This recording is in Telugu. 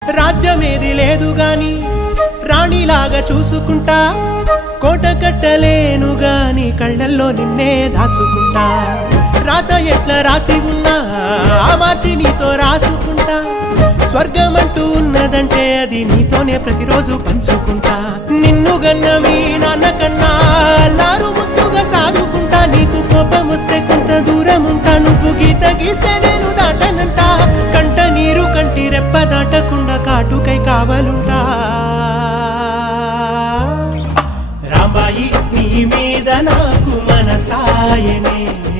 రాజ్యమేది లేదు గాని రాణిలాగా చూసుకుంటా, కోట కట్టలేను గాని కళ్ళల్లో నిన్నే దాచుకుంటా. రాత ఎట్లా రాసి ఉన్నా ఆ మార్చి నీతో రాసుకుంటా. స్వర్గమంటూ ఉన్నదంటే అది నీతోనే ప్రతిరోజు పంచుకుంటా. నిన్ను గన్న మీ నాన్న కన్నా అల్లారు ముద్దుగా సాదుకుంటా. నీకు కోపం వస్తే కొంత దూరం ఉంటా, నువ్వు గీత గీస్తే నేను దాటనంటా. కంట నీరు కంటి రెప్ప దాటకుండా కాటుకై కావలుంటా. రాంబాయి నీ మీద నాకు మనసాయనే.